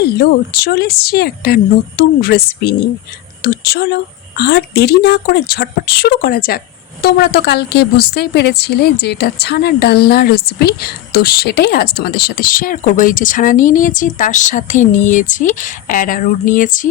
Hello, চলে এসছি একটা নতুন রেসিপি নিয়ে। তো চলো আর দেরি না করে ঝটপট শুরু করা যাক। তোমরা তো কালকে বুঝতেই পেরেছিলে যে এটা ছানার ডালনার রেসিপি তো সেটাই আজ তোমাদের সাথে শেয়ার করব। এই যে ছানা নিয়ে নিয়েছি, তার সাথে নিয়েছি, অ্যারারুট নিয়েছি।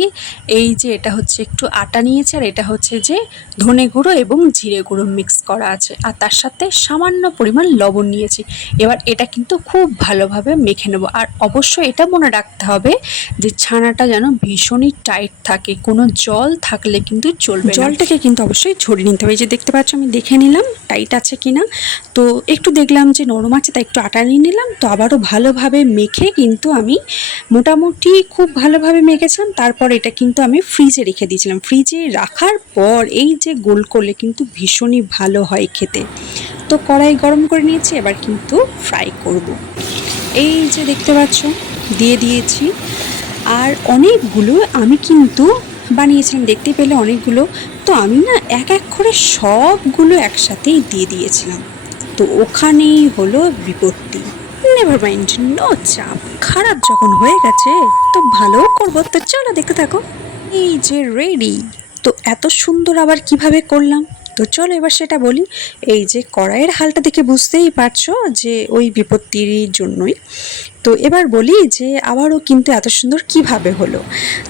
এই যে এটা হচ্ছে একটু আটা নিয়েছি, আর এটা হচ্ছে যে ধনে গুঁড়ো এবং জিরে গুঁড়ো মিক্স করা আছে। আর তার সাথে সামান্য পরিমাণ লবণ নিয়েছি। এবার এটা কিন্তু খুব ভালোভাবে মেখে নেব। আর অবশ্যই এটা মনে রাখতে হবে যে ছানাটা যেন ভীষণই টাইট থাকে। কোনো জল থাকলে কিন্তু চলবে জলটাকে কিন্তু অবশ্যই ঝরিয়ে নিতে হবে। এই যে দেখতে পাচ্ছ আমি দেখে নিলাম টাইট আছে কিনা। তো একটু দেখলাম যে নরম আছে, তাই একটু আটা নিয়ে নিলাম। তো আবারও ভালোভাবে মেখে কিন্তু আমি মোটামুটি খুব ভালোভাবে মেখেছিলাম। তারপর এটা কিন্তু আমি ফ্রিজে রেখে দিয়েছিলাম। ফ্রিজে রাখার পর এই যে গোল করলে কিন্তু ভীষণই ভালো হয় খেতে। তো কড়াই গরম করে নিয়েছি, এবার কিন্তু ফ্রাই করব। এই যে দেখতে পাচ্ছ, দিয়ে দিয়েছি। আর অনেকগুলো আমি কিন্তু বানিয়েছিলাম। দেখতে পেলে অনেকগুলো তো আমি না এক এক করে সবগুলো একসাথেই দিয়ে দিয়েছিলাম। তো ওখানেই হলো বিপত্তি। নেভার মাইন্ড নো চাপ। খারাপ যখন হয়ে গেছে, তো ভালোও করব। তো চলো দেখতে থাকো। এই যে রেডি। তো এত সুন্দর আবার কীভাবে করলাম? তো চলো এবার সেটা বলি। এই যে কড়াইয়ের হালটা দেখে বুঝতেই পারছ যে ওই বিপত্তির জন্যই। তো এবার বলি যে আবারও কিন্তু এত সুন্দর কীভাবে হলো?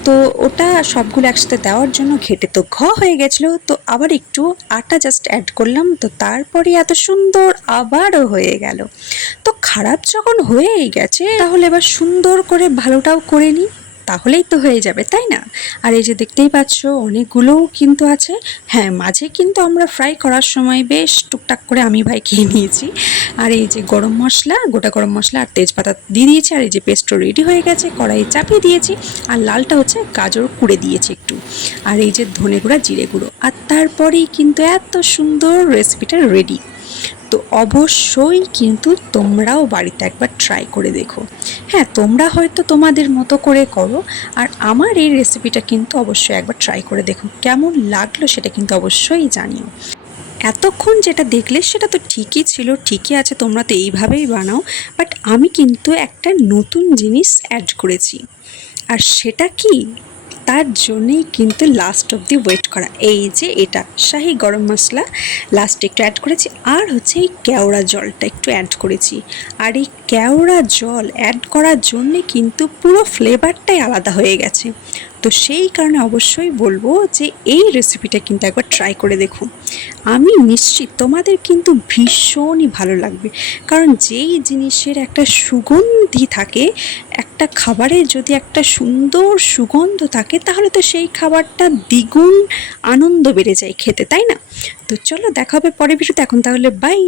তো ওটা সবগুলো একসাথে দেওয়ার জন্য ঘেটে তো ঘ হয়ে গেছিল। তো আবার একটু আটা জাস্ট অ্যাড করলাম। তো তারপরে এত সুন্দর আবারও হয়ে গেল। তো খারাপ যখন হয়েই গেছে, তাহলে এবার সুন্দর করে ভালোটাও করে নিই। তাহলেই তো হয়ে যাবে, তাই না? আর এই যে দেখতেই পাচ্ছ অনেকগুলোও কিন্তু আছে। হ্যাঁ মাঝে কিন্তু আমরা ফ্রাই করার সময় বেশ টুকটাক করে আমি ভাই খেয়ে নিয়েছি। আর এই যে গরম মশলা, গোটা গরম মশলা আর তেজপাতা দিয়ে দিয়েছি, আর এই যে পেস্টও রেডি হয়ে গেছে কড়াই চাপিয়ে দিয়েছি, আর লালটা হচ্ছে গাজর কুড়ে দিয়েছি একটু। আর এই যে ধনে গুঁড়া, জিরে গুঁড়ো। আর তারপরেই কিন্তু এত সুন্দর রেসিপিটা রেডি তো অবশ্যই কিন্তু তোমরাও বাড়িতে একবার ট্রাই করে দেখো। হ্যাঁ তোমরা হয়তো তোমাদের মতো করে করো আর আমার এই রেসিপিটা কিন্তু অবশ্যই একবার ট্রাই করে দেখো। কেমন লাগল সেটা কিন্তু অবশ্যই জানিও। এতক্ষণ যেটা দেখলে সেটা তো ঠিকই ছিল, ঠিকই আছে, তোমরা তো এইভাবেই বানাও বাট আমি কিন্তু একটা নতুন জিনিস অ্যাড করেছি। আর সেটা কি? তার জন্যেই কিন্তু লাস্ট অবধি ওয়েট করা। এই যে এটা, শাহি গরম মশলা লাস্টে একটু অ্যাড করেছি। আর হচ্ছে এই কেওড়া জলটা একটু অ্যাড করেছি। আর এই কেওড়া জল অ্যাড করার জন্যে কিন্তু পুরো ফ্লেভারটাই আলাদা হয়ে গেছে। তো সেই কারণে অবশ্যই বলব যে এই রেসিপিটা কিন্তু একবার ট্রাই করে দেখুন। আমি নিশ্চিত তোমাদের কিন্তু ভীষণই ভালো লাগবে। কারণ যেই জিনিসের একটা সুগন্ধি থাকে, একটা খাবারের যদি একটা সুন্দর সুগন্ধ থাকে, তাহলে তো সেই খাবারটা দ্বিগুণ আনন্দ বেড়ে যায় খেতে, তাই না? তো চলো দেখা হবে পরে ভিডিওতে এখন তাহলে বাই